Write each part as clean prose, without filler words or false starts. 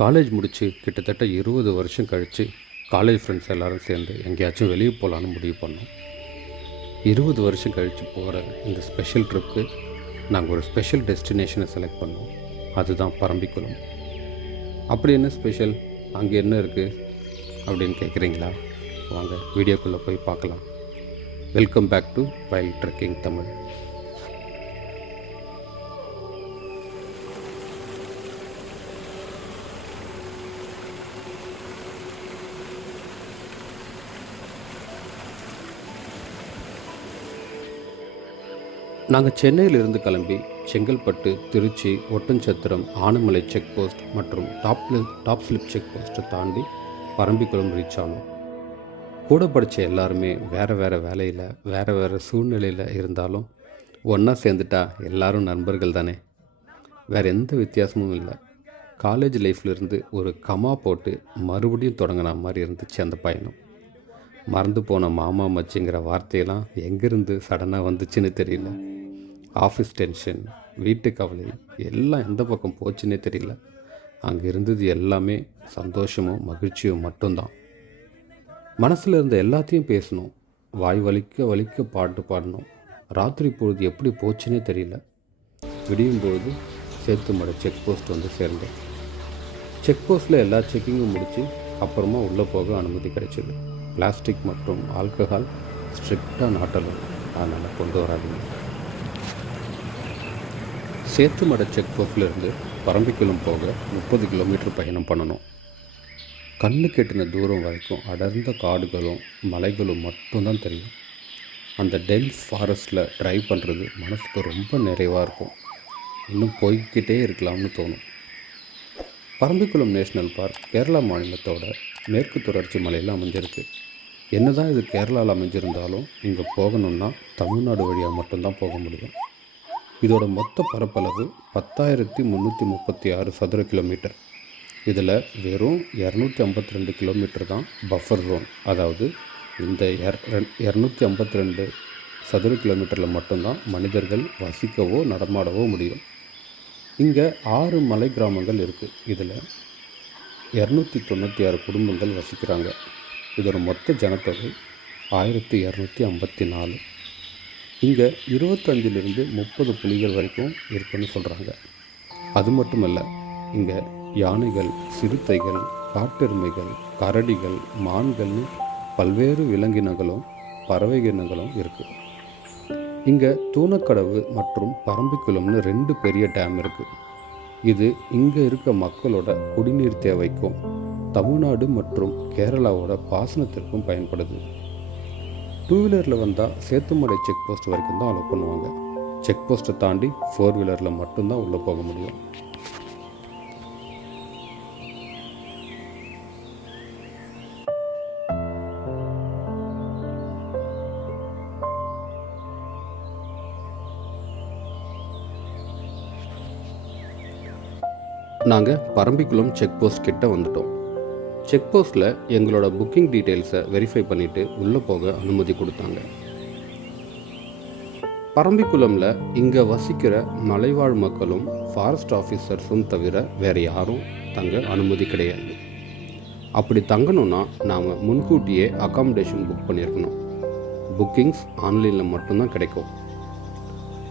College முடித்து கிட்டத்தட்ட 20 வருஷம் கழித்து காலேஜ் ஃப்ரெண்ட்ஸ் எல்லோரும் சேர்ந்து எங்கேயாச்சும் வெளியே போகலான்னு முடிவு பண்ணோம். 20 வருஷம் கழித்து போகிற இந்த ஸ்பெஷல் ட்ரிப்புக்கு நாங்கள் ஒரு ஸ்பெஷல் டெஸ்டினேஷனை செலக்ட் பண்ணோம். அதுதான் பரம்பிக்குளம். அப்படி என்ன ஸ்பெஷல், அங்கே என்ன இருக்குது அப்படின்னு கேட்குறீங்களா? வாங்க வீடியோக்குள்ளே போய் பார்க்கலாம். Welcome back to wild trekking Tamil. நாங்கள் சென்னையிலிருந்து கிளம்பி செங்கல்பட்டு, திருச்சி, ஒட்டன்சத்திரம், ஆனமலை செக் போஸ்ட் மற்றும் டாப் ஸ்லிப் செக் போஸ்ட்டை தாண்டி பரம்பிக்குளம் ரீச் ஆனோம். கூட படித்த எல்லாருமே வேறு வேலையில் வேறு சூழ்நிலையில் இருந்தாலும் ஒன்றா சேர்ந்துட்டா எல்லாரும் நண்பர்கள் தானே. வேறு எந்த வித்தியாசமும் இல்லை. காலேஜ் லைஃப்லேருந்து ஒரு கமா போட்டு மறுபடியும் தொடங்கின மாதிரி இருந்துச்சு அந்த பயணம். மறந்து போன மாமா மச்சிங்கிற வார்த்தையெல்லாம் எங்கேருந்து சடனாக வந்துச்சுன்னு தெரியல. ஆஃபீஸ் டென்ஷன், வீட்டு கவலை எல்லாம் எந்த பக்கம் போச்சுன்னே தெரியல. அங்கே இருந்தது எல்லாமே சந்தோஷமும் மகிழ்ச்சியும் மட்டும்தான். மனசில் இருந்த எல்லாத்தையும் பேசணும், வாய் வலிக்க பாட்டு பாடணும். ராத்திரி பொழுது எப்படி போச்சுன்னே தெரியல. விடியும் பொழுது சேத்துமடை செக் போஸ்ட் வந்து சேர்ந்தேன். செக் போஸ்ட்டில் எல்லா செக்கிங்கும் முடித்து அப்புறமா உள்ளே போக அனுமதி கிடைச்சிது. பிளாஸ்டிக் மற்றும் ஆல்கஹால் ஸ்ட்ரிக்டாக நாட்டலும், அதனால் கொண்டு வராதிங்க. சேத்துமடை செக் போஸ்ட்லேருந்து பரம்பிக்குளம் போக 30 கிலோமீட்டர் பயணம் பண்ணணும். கண்ணு கெட்டின தூரம் வரைக்கும் அடர்ந்த காடுகளும் மலைகளும் மட்டும்தான் தெரியும். அந்த டென்ஸ் ஃபாரஸ்ட்டில் ட்ரைவ் பண்ணுறது மனசுக்கு ரொம்ப நிறைவாக இருக்கும். இன்னும் போய்கிட்டே இருக்கலாம்னு தோணும். பரம்பிக்குளம் நேஷ்னல் பார்க் கேரளா மாநிலத்தோட மேற்கு தொடர்ச்சி மலையில் அமைஞ்சிருக்கு. என்னதான் இது கேரளாவில் அமைஞ்சிருந்தாலும் இங்கே போகணுன்னா தமிழ்நாடு வழியாக மட்டும்தான் போக முடியும். இதோட மொத்த பரப்பளவு 10,336 சதுர கிலோமீட்டர். இதில் வெறும் 252 கிலோமீட்டர் தான் பஃபர் ஜோன். அதாவது இந்த 252 சதுர கிலோமீட்டரில் மட்டும்தான் மனிதர்கள் வசிக்கவோ நடமாடவோ முடியும். இங்கே 6 மலை கிராமங்கள் இருக்குது. இதில் 296 குடும்பங்கள் வசிக்கிறாங்க. இதோட மொத்த ஜனத்தொகை 1254. இங்கே 25லிருந்து 30 புலிகள் வரைக்கும் இருக்குன்னு சொல்கிறாங்க. அது மட்டும் இல்லை, இங்கே யானைகள், சிறுத்தைகள், காட்டெருமைகள், கரடிகள், மான்கள்னு பல்வேறு விலங்கினங்களும் பறவை இனங்களும் இருக்குது. இங்கே தூணக்கடவு மற்றும் பரம்பிக்குளம்னு 2 பெரிய டேம் இருக்குது. இது இங்கே இருக்க மக்களோட குடிநீர் தேவைக்கும் தமிழ்நாடு மற்றும் கேரளாவோட பாசனத்திற்கும் பயன்படுது. 2 வீலரில் வந்தால் சேத்துமடை செக் போஸ்ட் வரைக்கும் தான் அலோவ் பண்ணுவாங்க. செக் போஸ்ட்டை தாண்டி 4 வீலரில் மட்டும்தான் உள்ளே போக முடியும். நாங்கள் பரம்பிக்குளம் செக் போஸ்ட் கிட்ட வந்துட்டோம். செக் போஸ்ட்டில் எங்களோட புக்கிங் டீட்டெயில்ஸை வெரிஃபை பண்ணிவிட்டு உள்ளே போக அனுமதி கொடுத்தாங்க. பரம்பிக்குளமில் இங்கே வசிக்கிற மலைவாழ் மக்களும் ஃபாரஸ்ட் ஆஃபீஸர்ஸும் தவிர வேறு யாரும் தங்க அனுமதி கிடையாது. அப்படி தங்கணுன்னா நாம் முன்கூட்டியே அகாமடேஷன் புக் பண்ணியிருக்கணும். புக்கிங்ஸ் ஆன்லைனில் மட்டும்தான் கிடைக்கும்.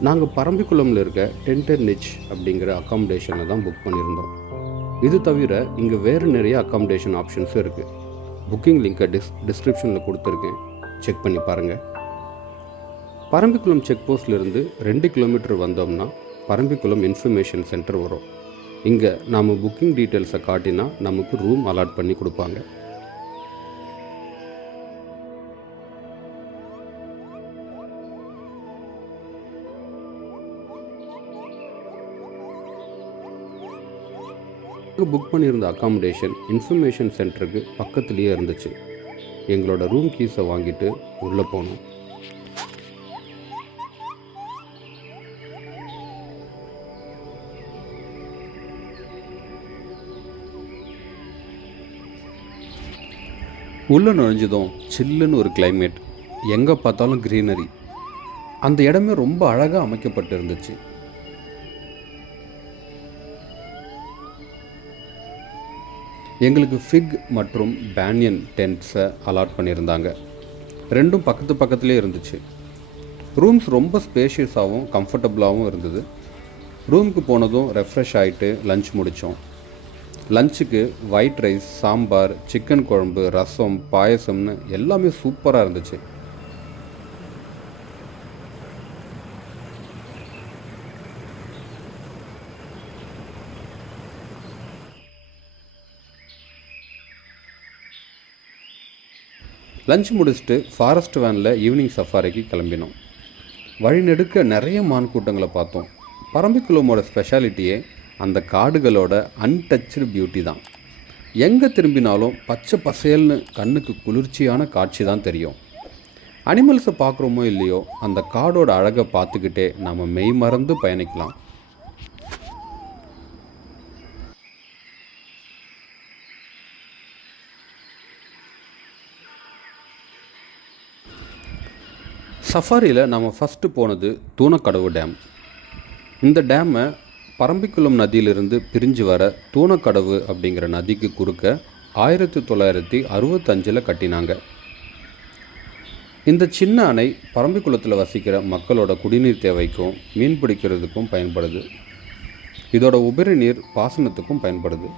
நாங்கள் பரம்பிக்குளமில் இருக்க டென்ட் நிச் அப்படிங்கிற அகாமடேஷனில் தான் புக் பண்ணியிருந்தோம். இது தவிர இங்கே வேறு நிறைய அகாமடேஷன் ஆப்ஷன்ஸும் இருக்குது. புக்கிங் லிங்கை டிஸ்கிரிப்ஷனில் கொடுத்துருக்கேன், செக் பண்ணி பாருங்கள். பரம்பிக்குளம் செக் போஸ்ட்லேருந்து 2 கிலோமீட்டர் வந்தோம்னா பரம்பிக்குளம் இன்ஃபர்மேஷன் சென்டர் வரும். இங்கே நாம் புக்கிங் டீட்டெயில்ஸை காட்டினா நமக்கு ரூம் அலாட் பண்ணி கொடுப்பாங்க. புக் பண்ணியிருந்த அகாமடேஷன் இன்ஃபர்மேஷன் சென்டருக்கு பக்கத்துலேயே இருந்துச்சு. எங்களோட ரூம் கீஸை வாங்கிட்டு உள்ளே போனோம். உள்ளே நுழைஞ்சதும் சில்லுன்னு ஒரு கிளைமேட், எங்கே பார்த்தாலும் க்ரீனரி. அந்த இடமே ரொம்ப அழகாக அமைக்கப்பட்டு இருந்துச்சு. எங்களுக்கு ஃபிக் மற்றும் பேனியன் டென்ட்ஸை அலாட் பண்ணியிருந்தாங்க. ரெண்டும் பக்கத்து பக்கத்துலேயே இருந்துச்சு. ரூம்ஸ் ரொம்ப ஸ்பேஷியஸாகவும் கம்ஃபர்டபுளாகவும் இருந்தது. ரூமுக்கு போனதும் ரெஃப்ரெஷ் ஆகிட்டு லஞ்ச் முடித்தோம். லஞ்சுக்கு ஒயிட் ரைஸ், சாம்பார், சிக்கன் குழம்பு, ரசம், பாயசம்னு எல்லாமே சூப்பராக இருந்துச்சு. லஞ்ச் முடிச்சுட்டு ஃபாரஸ்ட் வேனில் ஈவினிங் சஃபாரிக்கு கிளம்பினோம். வழிநெடுக்க நிறைய மான் கூட்டங்களை பார்த்தோம். பரம்பிக்குளமோட ஸ்பெஷாலிட்டியே அந்த காடுகளோட அன்டச்சுடு பியூட்டி தான். எங்கே திரும்பினாலும் பச்சை பசேல்னு கண்ணுக்கு குளிர்ச்சியான காட்சி தான் தெரியும். அனிமல்ஸை பார்க்குறோமோ இல்லையோ, அந்த காடோட அழகை பார்த்துக்கிட்டே நாம் மெய் மறந்து பயணிக்கலாம். சஃபாரியில் நாம் ஃபஸ்ட்டு போனது தூணக்கடவு டேம். இந்த டேமை பரம்பிக்குளம் நதியிலிருந்து பிரிஞ்சு வர தூணக்கடவு அப்படிங்கிற நதிக்கு குறுக்க 1965 கட்டினாங்க. இந்த சின்ன அணை பரம்பிக்குளத்தில் வசிக்கிற மக்களோட குடிநீர் தேவைக்கும் மீன் பிடிக்கிறதுக்கும் பயன்படுது. இதோட உபரி நீர் பாசனத்துக்கும் பயன்படுது.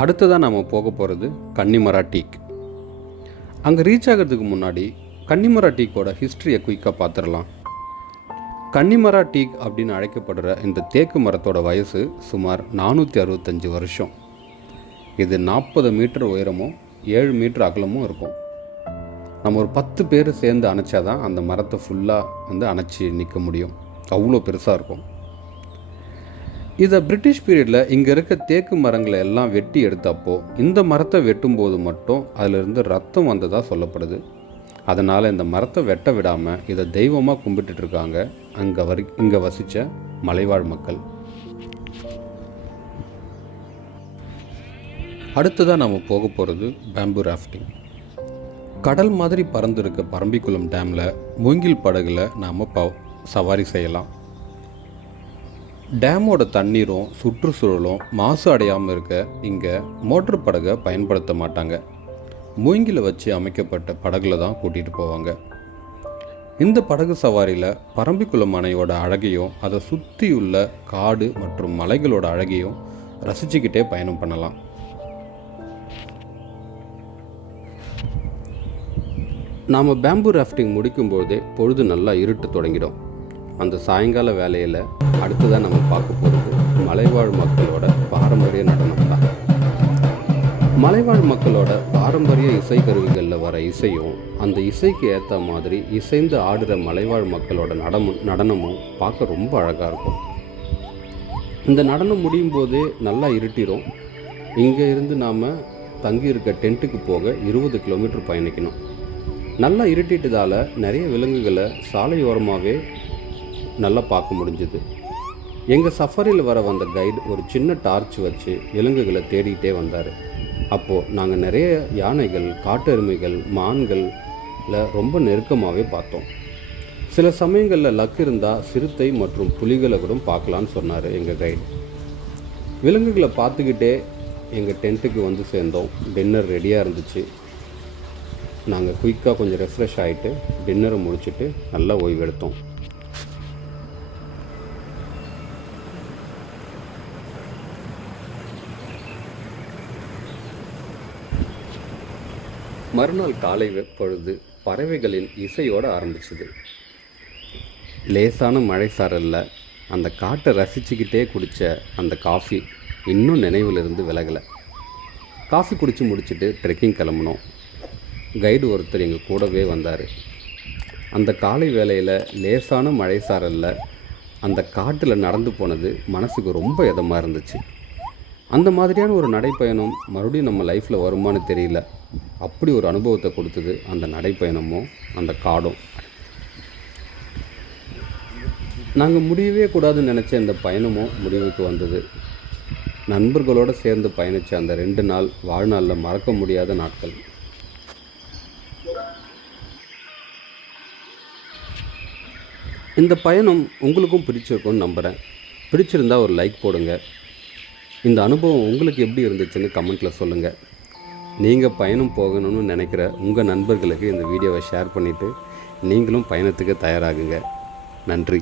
அடுத்ததாக நாம் போக போகிறது கன்னிமரா டீக். அங்கே ரீச் ஆகிறதுக்கு முன்னாடி கன்னிமரா டீக்கோட ஹிஸ்ட்ரியை குயிக்காக பார்த்துடலாம். கன்னிமரா டீக் அப்படின்னு அழைக்கப்படுற இந்த தேக்கு மரத்தோட வயசு சுமார் 465 வருஷம். இது 40 மீட்டர் உயரமும் 7 மீட்டர் அகலமும் இருக்கும். நம்ம ஒரு 10 பேர் சேர்ந்து அணைச்சாதான் அந்த மரத்தை ஃபுல்லாக அணைச்சி நிற்க முடியும். அவ்வளோ பெருசாக இருக்கும். இதை பிரிட்டிஷ் பீரியடில் இங்கே இருக்க தேக்கு மரங்களை எல்லாம் வெட்டி எடுத்தப்போ இந்த மரத்தை வெட்டும்போது மட்டும் அதிலிருந்து ரத்தம் வந்ததாக சொல்லப்படுது. அதனால் இந்த மரத்தை வெட்ட விடாமல் இதை தெய்வமாக கும்பிட்டுட்ருக்காங்க இங்கே வசித்த மலைவாழ் மக்கள். அடுத்ததாக நம்ம போக போகிறது பேம்பு ராஃப்டிங். கடல் மாதிரி பறந்துருக்க பரம்பிக்குளம் டேமில் மூங்கில் படகுல நாம் சவாரி செய்யலாம். டேமோட தண்ணீரும் சுற்றுச்சூழலும் மாசு அடையாமல் இருக்க இங்கே மோட்டர் படகை பயன்படுத்த மாட்டாங்க. மூங்கில வச்சு அமைக்கப்பட்ட படகுல தான் கூட்டிகிட்டு போவாங்க. இந்த படகு சவாரியில் பரம்பிக்குளம் அணையோட அழகையும் அதை சுற்றியுள்ள காடு மற்றும் மலைகளோட அழகையும் ரசிச்சுக்கிட்டே பயணம் பண்ணலாம். நாம் பேம்பு ராஃப்டிங் முடிக்கும்போதே பொழுது நல்லா இருட்டு தொடங்கிடும். அந்த சாயங்கால வேலையில் அடுத்ததாக நம்ம பார்க்க போகிறது மலைவாழ் மக்களோட பாரம்பரிய நடனம் தான். மலைவாழ் மக்களோட பாரம்பரிய இசைக்கருவிகளில் வர இசையும் அந்த இசைக்கு ஏற்ற மாதிரி இசைந்து ஆடுற மலைவாழ் மக்களோட நடனமும் பார்க்க ரொம்ப அழகாக இருக்கும். இந்த நடனம் முடியும் போதே நல்லா இருட்டிடும். இங்கே இருந்து நாம் தங்கி இருக்க டென்ட்டுக்கு போக 20 கிலோமீட்டர் பயணிக்கணும். நல்லா இருட்டிட்டதால் நிறைய விலங்குகளை சாலையோரமாகவே நல்லா பார்க்க முடிஞ்சுது. எங்கள் சஃபாரியில் வந்த கைடு ஒரு சின்ன டார்ச் வச்சு விலங்குகளை தேடிக்கிட்டே வந்தார். அப்போது நாங்கள் நிறைய யானைகள், காட்டெருமைகள், மான்களில் ரொம்ப நெருக்கமாகவே பார்த்தோம். சில சமயங்களில் லக் இருந்தால் சிறுத்தை மற்றும் புலிகளை கூட பார்க்கலான்னு சொன்னார் எங்கள் கைடு. விலங்குகளை பார்த்துக்கிட்டே எங்கள் டென்ட்டுக்கு வந்து சேர்ந்தோம். டின்னர் ரெடியாக இருந்துச்சு. நாங்கள் குயிக்காக கொஞ்சம் ரெஃப்ரெஷ் ஆகிட்டு டின்னரை முடிச்சுட்டு நல்லா ஓய்வெடுத்தோம். மறுநாள் காலை பொழுது பறவைகளின் இசையோடு ஆரம்பிச்சுது. லேசான மழை சாரலில் அந்த காட்டை ரசிச்சுக்கிட்டே குடித்த அந்த காஃபி இன்னும் நினைவிலிருந்து விலகலை. காஃபி குடித்து முடிச்சுட்டு ட்ரெக்கிங் கிளம்பினோம். கைடு ஒருத்தர் எங்கள் கூடவே வந்தார். அந்த காலை வேளையில் லேசான மழை சாரலில் அந்த காட்டில் நடந்து போனது மனசுக்கு ரொம்ப இதமாக இருந்துச்சு. அந்த மாதிரியான ஒரு நடைப்பயணம் மறுபடியும் நம்ம லைஃப்பில் வருமானு தெரியல. அப்படி ஒரு அனுபவத்தை கொடுத்தது அந்த நடைப்பயணமும் அந்த காடும். நாங்கள் முடியவே கூடாதுன்னு நினச்ச இந்த பயணமும் முடிவுக்கு வந்தது. நண்பர்களோடு சேர்ந்து பயணித்த அந்த 2 நாள் வாழ்நாளில் மறக்க முடியாத நாட்கள். இந்த பயணம் உங்களுக்கும் பிடிச்சிருக்கும்னு நம்புகிறேன். பிடிச்சிருந்தால் ஒரு லைக் போடுங்க. இந்த அனுபவம் உங்களுக்கு எப்படி இருந்துச்சுன்னு கமெண்ட்டில் சொல்லுங்கள். நீங்கள் பயணம் போகணும்னு நினைக்கிற உங்கள் நண்பர்களுக்கு இந்த வீடியோவை ஷேர் பண்ணிவிட்டு நீங்களும் பயணத்துக்கு தயாராகுங்க. நன்றி.